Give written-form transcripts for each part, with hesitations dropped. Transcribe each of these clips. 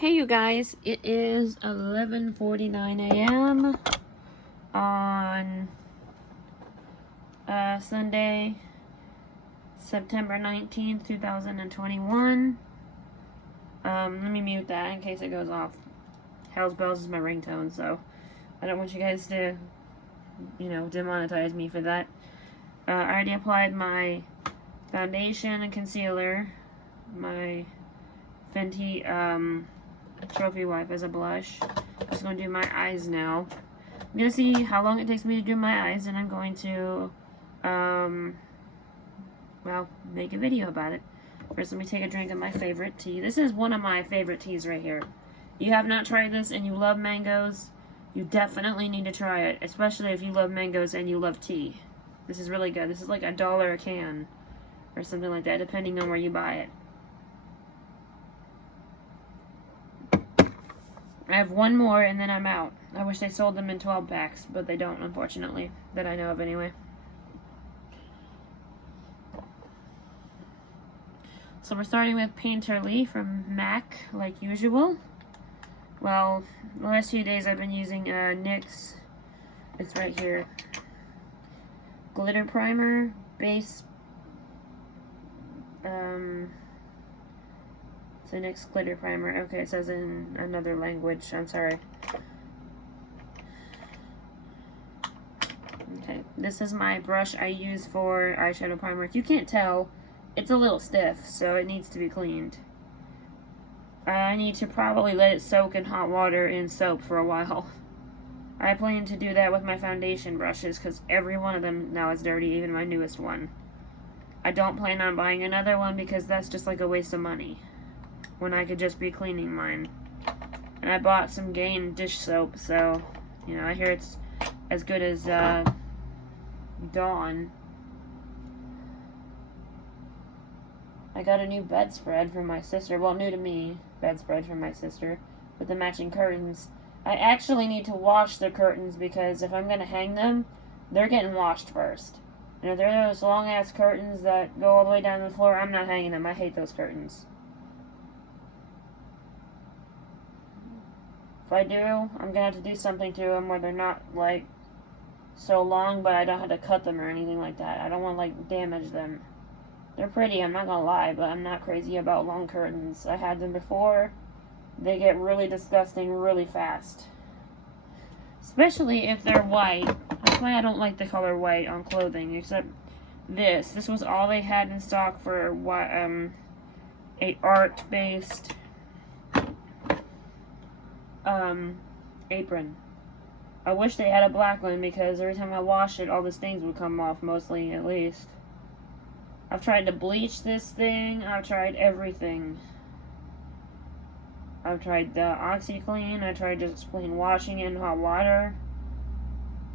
Hey you guys, it is 11:49 a.m. on Sunday, September 19th, 2021. Let me mute that in case it goes off. Hell's Bells is my ringtone, so I don't want you guys to, demonetize me for that. I already applied my foundation and concealer, my Fenty, Trophy Wife as a blush. I'm just going to do my eyes now. I'm going to see how long it takes me to do my eyes, and I'm going to, make a video about it. First, let me take a drink of my favorite tea. This is one of my favorite teas right here. If you have not tried this and you love mangoes, you definitely need to try it, especially if you love mangoes and you love tea. This is really good. This is like $1 a can or something like that, depending on where you buy it. I have one more and then I'm out. I wish they sold them in 12 packs, but they don't, unfortunately, that I know of anyway. So we're starting with Painterly from MAC, like usual. Well, the last few days I've been using NYX, it's right here, glitter primer, base, it's a NYX glitter primer. Okay, it says in another language, I'm sorry. Okay, this is my brush I use for eyeshadow primer. If you can't tell, it's a little stiff, so it needs to be cleaned. I need to probably let it soak in hot water and soap for a while. I plan to do that with my foundation brushes because every one of them now is dirty, even my newest one. I don't plan on buying another one because that's just like a waste of money when I could just be cleaning mine. And I bought some Gain dish soap, so, I hear it's as good as Dawn. I got a new bedspread from my sister. Well, new to me, bedspread from my sister with the matching curtains. I actually need to wash the curtains because if I'm going to hang them, they're getting washed first. And if they're those long-ass curtains that go all the way down to the floor, I'm not hanging them. I hate those curtains. If I do, I'm going to have to do something to them where they're not, like, so long, but I don't have to cut them or anything like that. I don't want to, like, damage them. They're pretty, I'm not going to lie, but I'm not crazy about long curtains. I had them before. They get really disgusting really fast. Especially if they're white. That's why I don't like the color white on clothing, except this. This was all they had in stock for a art-based apron. I wish they had a black one because every time I wash it, all the stains would come off, mostly, at least. I've tried to bleach this thing. I've tried everything. I've tried the OxyClean. I tried just plain washing it in hot water.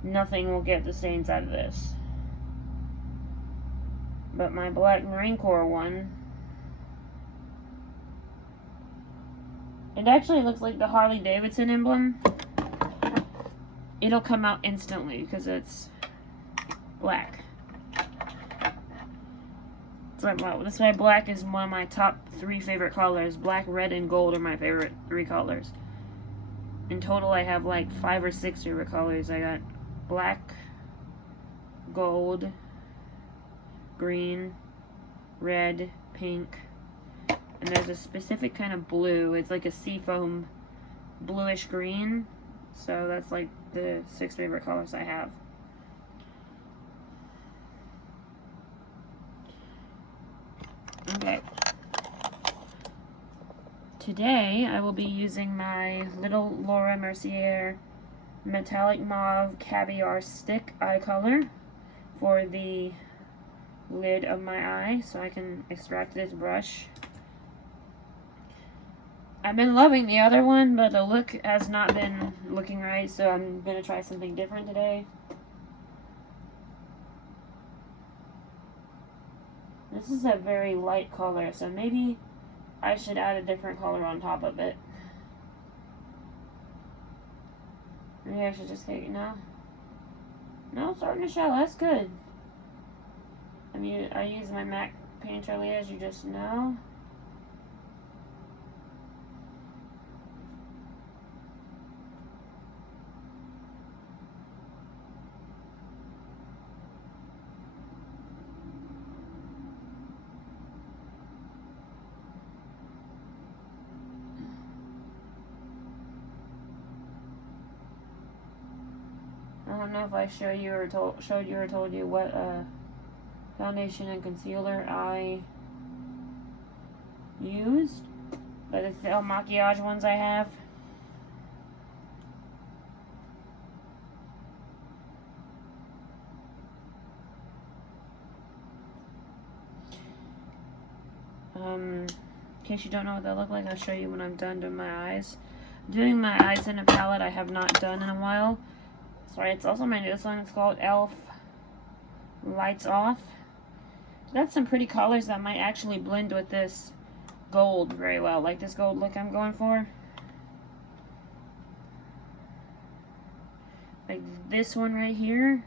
Nothing will get the stains out of this. But my black Marine Corps one, it actually looks like the Harley Davidson emblem. It'll come out instantly because it's black. That's why black is one of my top 3 favorite colors. Black, red, and gold are my favorite 3 colors. In total, I have like 5 or 6 favorite colors. I got black, gold, green, red, pink, and there's a specific kind of blue. It's like a seafoam bluish green. So that's like the 6 favorite colors I have. Okay. Today, I will be using my little Laura Mercier Metallic Mauve Caviar Stick eye color for the lid of my eye, so I can extract this brush. I've been loving the other one, but the look has not been looking right, so I'm going to try something different today. This is a very light color, so maybe I should add a different color on top of it. Maybe I should just take it now. No, it's starting to show. That's good. I use my MAC Painterly, as you just know. don't know if I showed you or told you what foundation and concealer I used, but it's the El Maquillage ones I have. In case you don't know what they look like, I'll show you when I'm done doing my eyes. Doing my eyes in a palette I have not done in a while. Sorry, it's also my newest one. It's called Elf Lights Off. That's some pretty colors that might actually blend with this gold very well. Like this gold look I'm going for. Like this one right here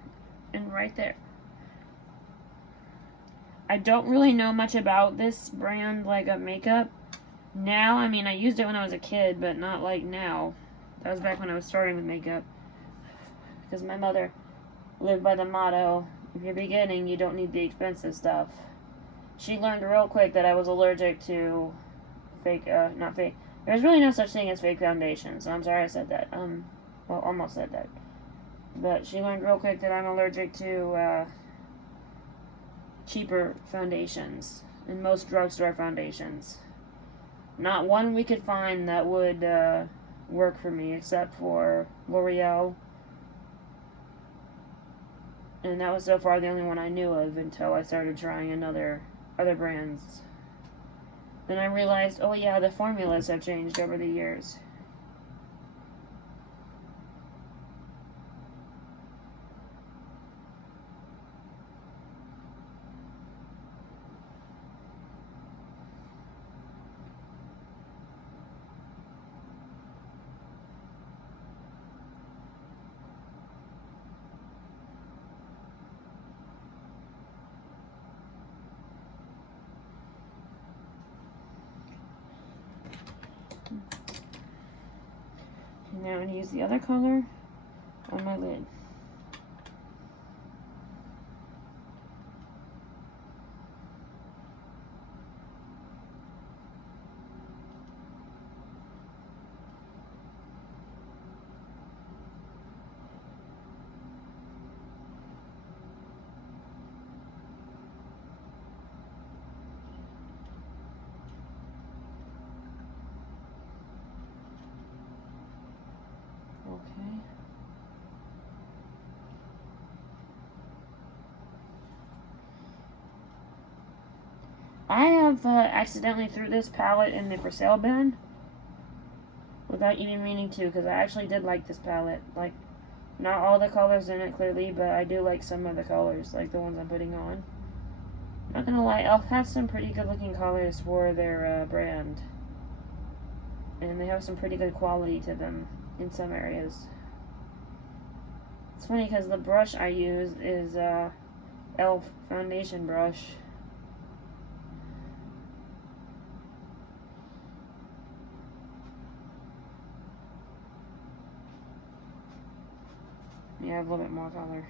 and right there. I don't really know much about this brand, like, of makeup. Now, I mean, I used it when I was a kid, but not like now. That was back when I was starting with makeup. Because my mother lived by the motto, if you're beginning, you don't need the expensive stuff. She learned real quick that I was allergic to not fake. There's really no such thing as fake foundations. I'm sorry I said that. Well, almost said that. But she learned real quick that I'm allergic to, cheaper foundations, and most drugstore foundations. Not one we could find that would work for me except for L'Oreal, and that was so far the only one I knew of until I started trying other brands. Then I realized, oh yeah, the formulas have changed over the years. Now I'm going to use the other color on my lid. Okay. I have accidentally threw this palette in the for sale bin without even meaning to, because I actually did like this palette. Like, not all the colors in it clearly, but I do like some of the colors, like the ones I'm putting on. Not gonna lie, Elf has some pretty good looking colors for their brand, and they have some pretty good quality to them in some areas. It's funny because the brush I use is Elf foundation brush. Yeah, I have a little bit more color.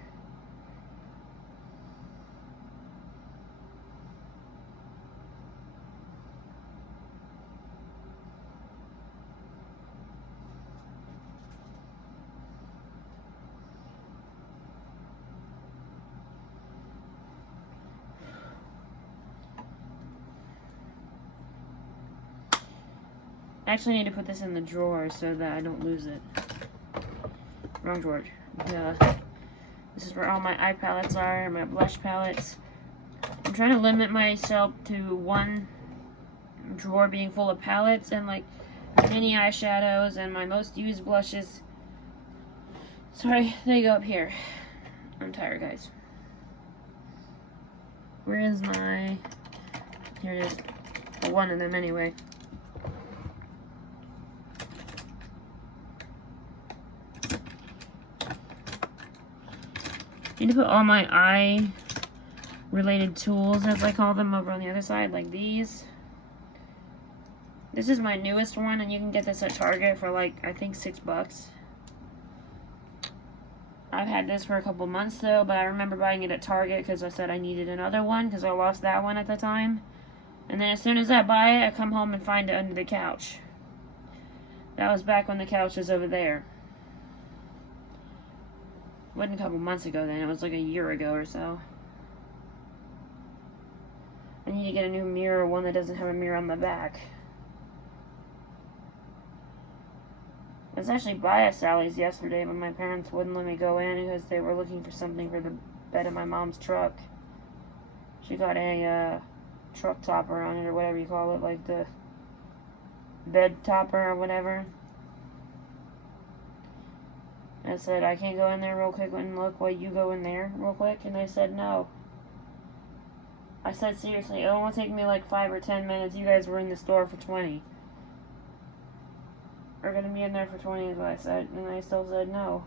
I actually need to put this in the drawer so that I don't lose it. Wrong drawer. This is where all my eye palettes are, my blush palettes. I'm trying to limit myself to one drawer being full of palettes and like mini eyeshadows and my most used blushes. Sorry, they go up here. I'm tired, guys. Where is my... Here it is. One of them anyway. I need to put all my eye related tools, as I call them, over on the other side, like these. This is my newest one, and you can get this at Target for like, I think $6. I've had this for a couple months though, but I remember buying it at Target because I said I needed another one because I lost that one at the time. And then as soon as I buy it, I come home and find it under the couch. That was back when the couch was over there. wasn't a couple months ago then, it was like a year ago or so. I need to get a new mirror, one that doesn't have a mirror on the back. I was actually by a Sally's yesterday, but my parents wouldn't let me go in because they were looking for something for the bed of my mom's truck. She got a truck topper on it, or whatever you call it, like the bed topper or whatever. I said, I can't go in there real quick and look while you go in there real quick, and they said no. I said, seriously, it won't take me like 5 or 10 minutes. You guys were in the store for 20. We're gonna be in there for 20 is what I said, and they still said no.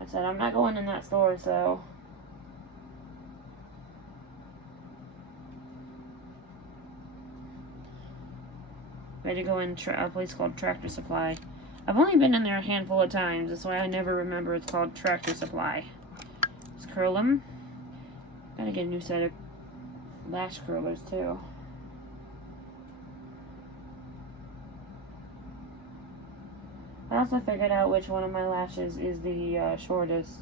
I said, I'm not going in that store, so... I had to go in a place called Tractor Supply. I've only been in there a handful of times, that's why I never remember it's called Tractor Supply. Let's curl them. Gotta get a new set of lash curlers, too. I also figured out which one of my lashes is the shortest.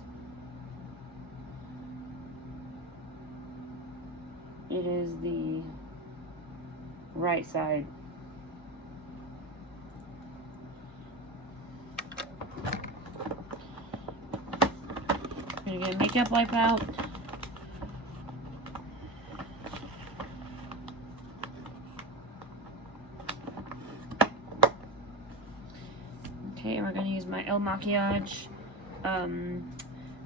It is the right side. I'm gonna get a makeup wipe out. Okay, and we're going to use my El Maquillage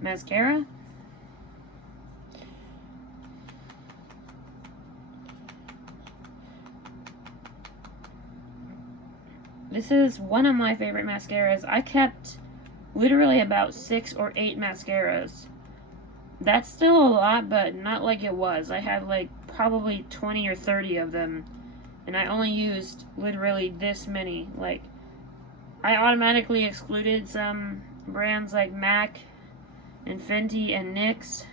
mascara. This is one of my favorite mascaras. I kept literally about 6 or 8 mascaras. That's still a lot, but not like it was. I have like probably 20 or 30 of them, and I only used literally this many. Like, I automatically excluded some brands like MAC and Fenty and NYX,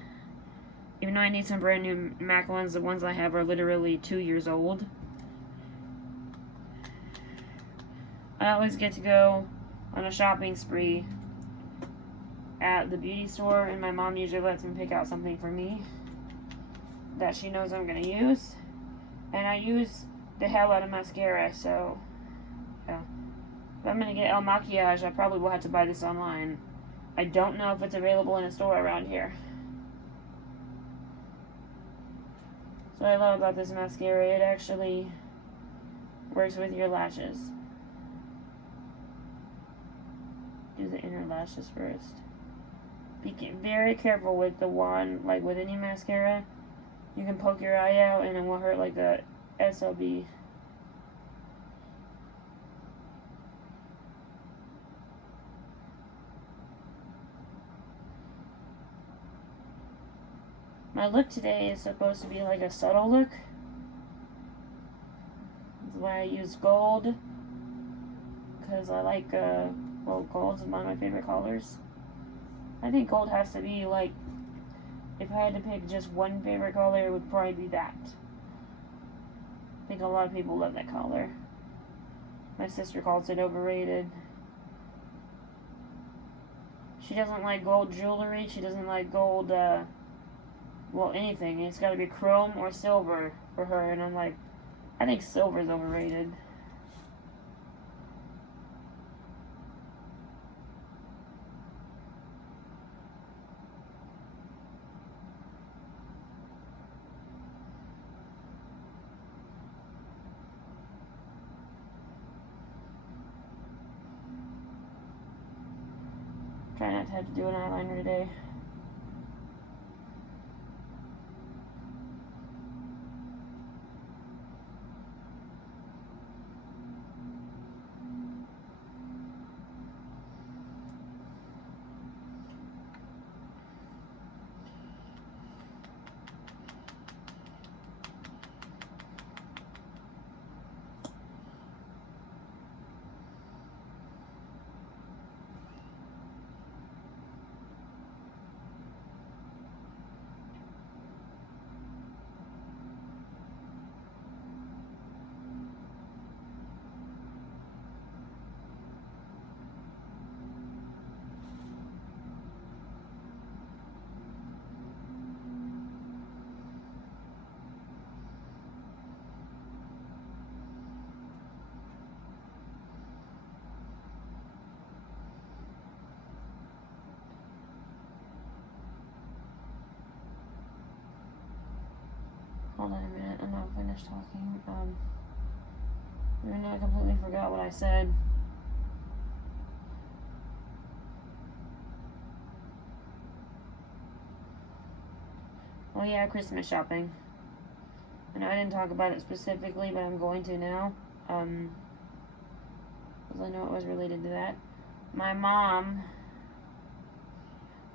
even though I need some brand new MAC ones. The ones I have are literally 2 years old. I always get to go on a shopping spree at the beauty store, and my mom usually lets me pick out something for me that she knows I'm going to use. And I use the hell out of mascara, so yeah. If I'm going to get El Maquillage, I probably will have to buy this online. I don't know if it's available in a store around here. So what I love about this mascara, it actually works with your lashes. Do the inner lashes first. Be very careful with the wand, like with any mascara. You can poke your eye out and it won't hurt like the SLB. My look today is supposed to be like a subtle look. That's why I use gold. Because I like, well, gold's one of my favorite colors. I think gold has to be like, if I had to pick just one favorite color, it would probably be that. I think a lot of people love that color. My sister calls it overrated. She doesn't like gold jewelry. She doesn't like gold, well, anything. It's got to be chrome or silver for her. And I'm like, I think silver's overrated. Try not to have to do an eyeliner today. hold on a minute, I'm not finished talking. I completely forgot what I said. Oh yeah, Christmas shopping. I know I didn't talk about it specifically, but I'm going to now. Because I know it was related to that. My mom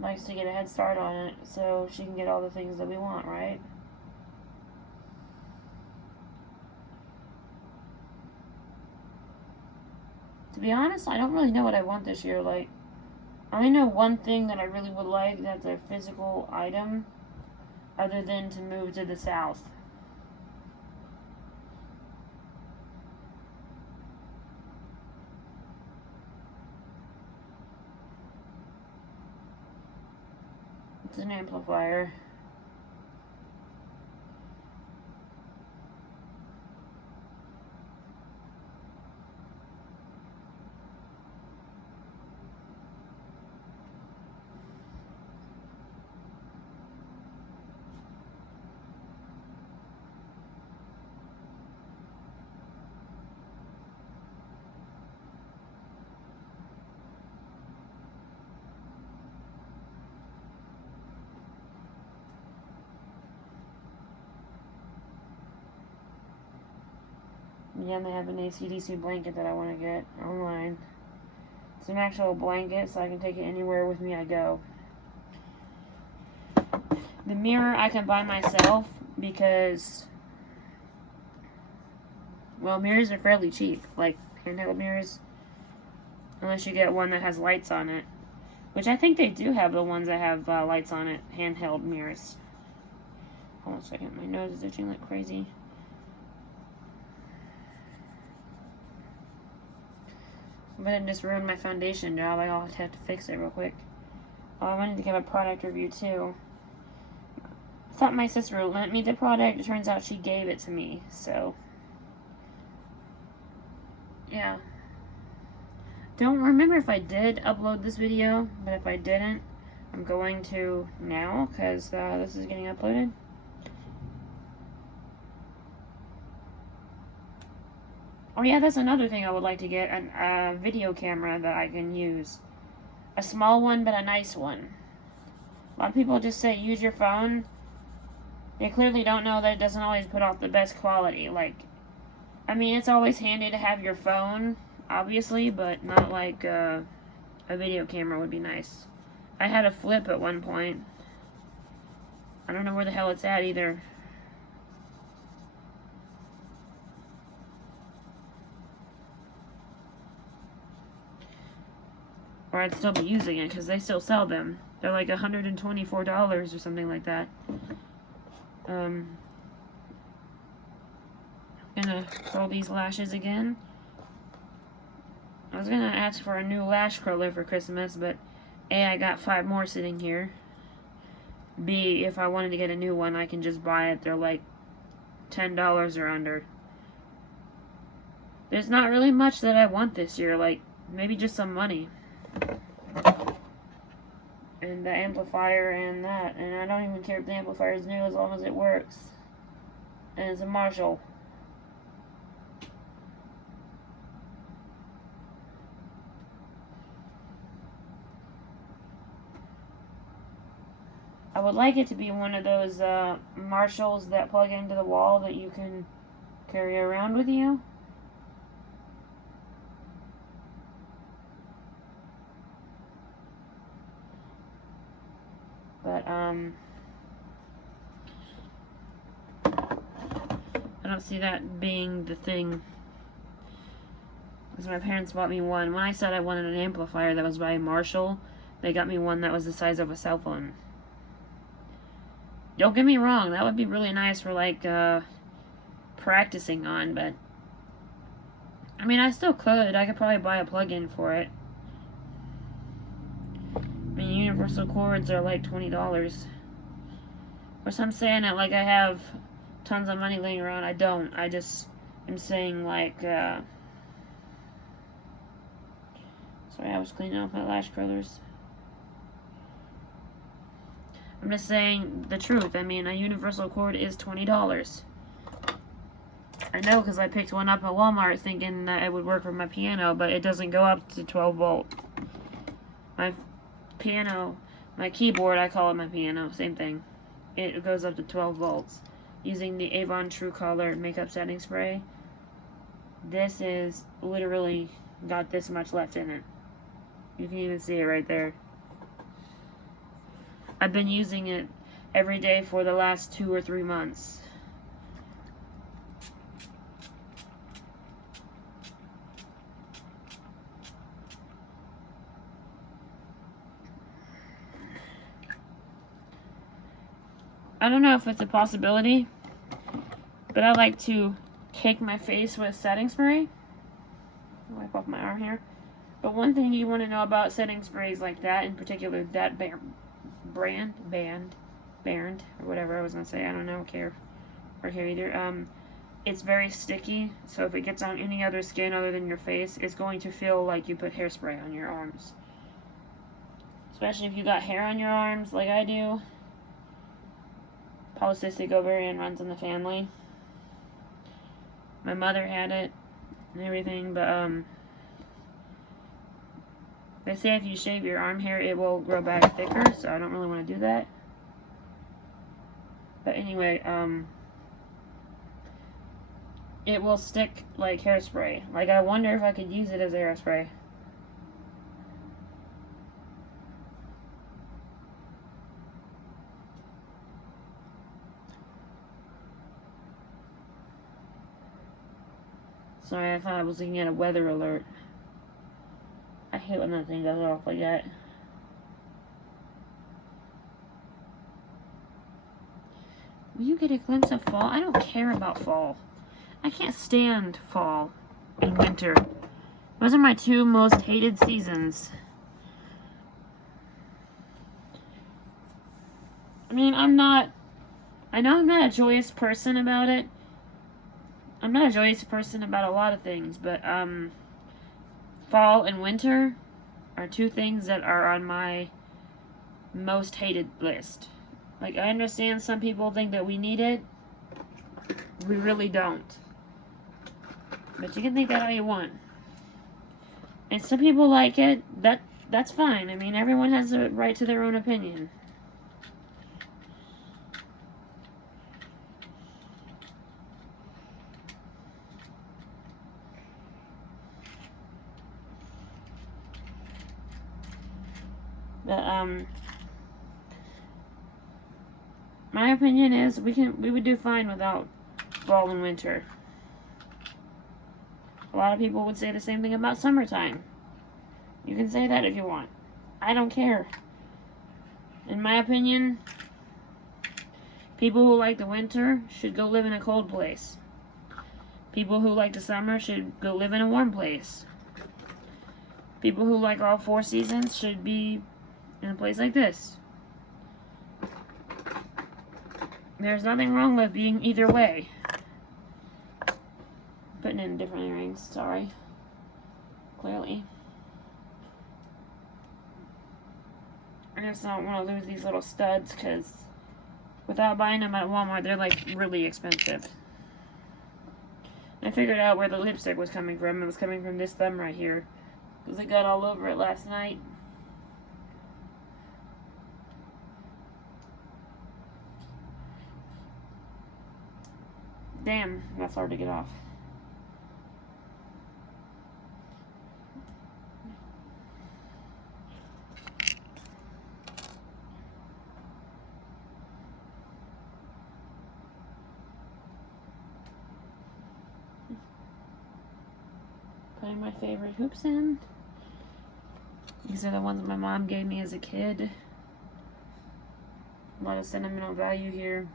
likes to get a head start on it so she can get all the things that we want, right? To be honest, I don't really know what I want this year. Like, I only know one thing that I really would like that's a physical item, other than to move to the south. It's an amplifier. Yeah, they have an AC/DC blanket that I want to get online. It's an actual blanket, so I can take it anywhere with me I go. The mirror I can buy myself because, well, mirrors are fairly cheap, like handheld mirrors. Unless you get one that has lights on it. Which I think they do have the ones that have lights on it, handheld mirrors. Hold on a second, my nose is itching like crazy. But it just ruined my foundation job. I'll have to fix it real quick. I wanted to give a product review too. I thought my sister lent me the product. It turns out she gave it to me. So, yeah. Don't remember if I did upload this video, but if I didn't, I'm going to now because this is getting uploaded. Oh yeah, that's another thing I would like to get, a video camera that I can use. A small one, but a nice one. A lot of people just say use your phone. They clearly don't know that it doesn't always put off the best quality. Like, I mean, it's always handy to have your phone, obviously, but not like a video camera would be nice. I had a flip at one point. I don't know where the hell it's at either. Or I'd still be using it because they still sell them. They're like $124 or something like that. I'm gonna curl these lashes again. I was gonna ask for a new lash curler for Christmas, but A, I got 5 more sitting here. B, if I wanted to get a new one, I can just buy it. They're like $10 or under. There's not really much that I want this year, like maybe just some money. And the amplifier and that. And I don't even care if the amplifier is new as long as it works. And it's a Marshall. I would like it to be one of those Marshalls that plug into the wall that you can carry around with you. But, I don't see that being the thing. Because my parents bought me one. When I said I wanted an amplifier that was by Marshall, they got me one that was the size of a cell phone. Don't get me wrong, that would be really nice for, like, practicing on, but... I mean, I still could. I could probably buy a plug-in for it. I mean, universal cords are like $20. Of course, I'm saying it like I have tons of money laying around. I don't. I just am saying, like, sorry, I was cleaning off my lash curlers. I'm just saying the truth. I mean, a universal cord is $20. I know because I picked one up at Walmart thinking that it would work for my piano, but it doesn't go up to 12 volt. My piano, my keyboard, I call it my piano, same thing. It goes up to 12 volts. Using the Avon True Color makeup setting spray, this is literally got this much left in it. You can even see it right there. I've been using it every day for the last 2 or 3 months. I don't know if it's a possibility, but I like to cake my face with setting spray. Wipe off my arm here. But one thing you want to know about setting sprays like that, in particular that brand, or whatever I was going to say, I don't know, care either. It's very sticky, so if it gets on any other skin other than your face, it's going to feel like you put hairspray on your arms. Especially if you got hair on your arms like I do. Polycystic ovarian runs in the family. My mother had it and everything, but they say if you shave your arm hair, it will grow back thicker, so I don't really want to do that. But anyway, it will stick like hairspray. Like, I wonder if I could use it as hairspray. Sorry, I thought I was looking at a weather alert. I hate when that thing goes off like that. Will you get a glimpse of fall? I don't care about fall. I can't stand fall and winter. Those are my 2 most hated seasons. I mean, I know I'm not a joyous person about it. I'm not a joyous person about a lot of things, but fall and winter are 2 things that are on my most hated list. Like, I understand some people think that we need it. We really don't. But you can think that how you want. And some people like it. That's fine. I mean, everyone has the right to their own opinion. But my opinion is we would do fine without fall and winter. A lot of people would say the same thing about summertime. You can say that if you want. I don't care. In my opinion, people who like the winter should go live in a cold place. People who like the summer should go live in a warm place. People who like all 4 seasons should be in a place like this. There's nothing wrong with being either way. Putting in different earrings, sorry. Clearly. I just don't want to lose these little studs because without buying them at Walmart, they're like really expensive. I figured out where the lipstick was coming from. It was coming from this thumb right here because I got all over it last night. Damn, that's hard to get off. Putting my favorite hoops in. These are the ones my mom gave me as a kid. A lot of sentimental value here.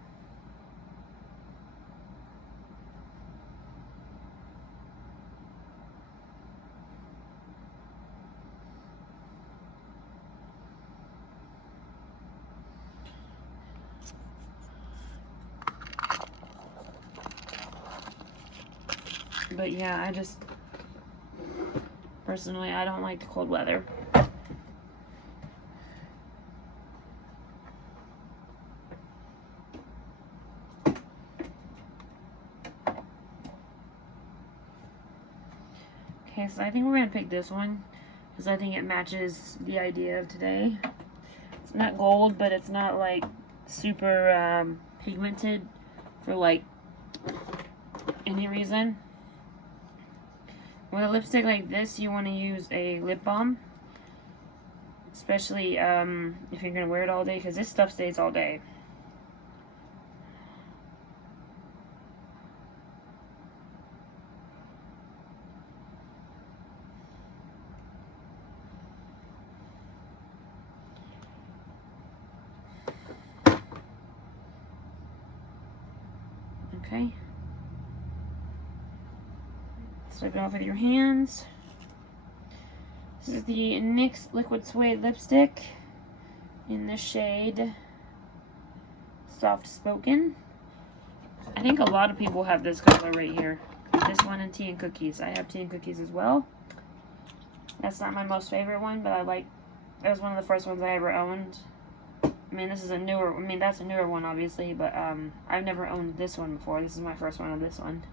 But yeah, personally, I don't like the cold weather. Okay, so I think we're going to pick this one because I think it matches the idea of today. It's not gold, but it's not like super pigmented for like any reason. With a lipstick like this, you want to use a lip balm, especially if you're going to wear it all day, because this stuff stays all day. Okay. Swipe it off with your hands. This is the NYX Liquid Suede lipstick in the shade Soft Spoken. I think a lot of people have this color right here. This one and Tea and Cookies. I have Tea and Cookies as well. That's not my most favorite one, but that was one of the first ones I ever owned. I mean, this is a newer, that's a newer one, obviously, but I've never owned this one before. This is my first one of this one.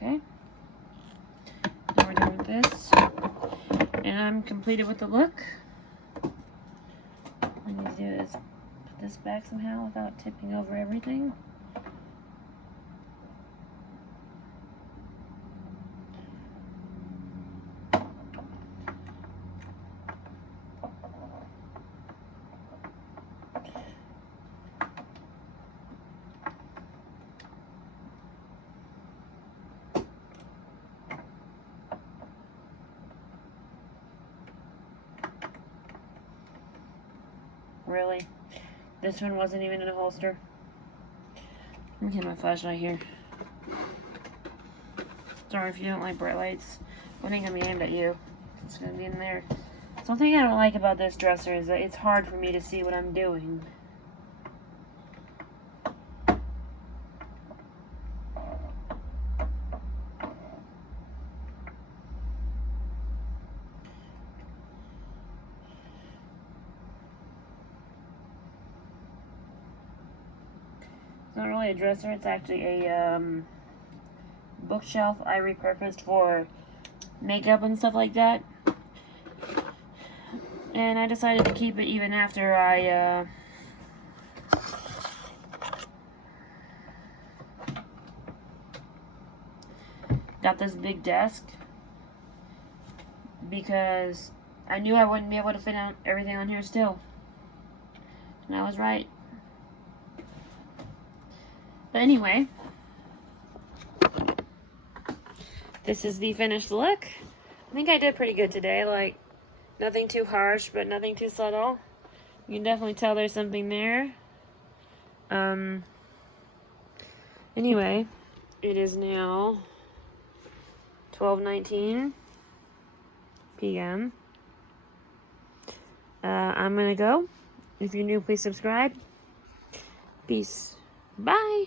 Okay. Now we're done with this. And I'm completed with the look. What I need to do is put this back somehow without tipping over everything. Really? This one wasn't even in a holster? Let me get my flashlight here. Sorry if you don't like bright lights. One thing gonna be aimed at you. It's gonna be in there. Something I don't like about this dresser is that it's hard for me to see what I'm doing. It's not really a dresser, it's actually a bookshelf I repurposed for makeup and stuff like that. And I decided to keep it even after I got this big desk, because I knew I wouldn't be able to fit everything on here still. And I was right. But anyway, this is the finished look. I think I did pretty good today. Like, nothing too harsh, but nothing too subtle. You can definitely tell there's something there. Anyway, it is now 12:19 p.m. I'm gonna go. If you're new, please subscribe. Peace. Bye.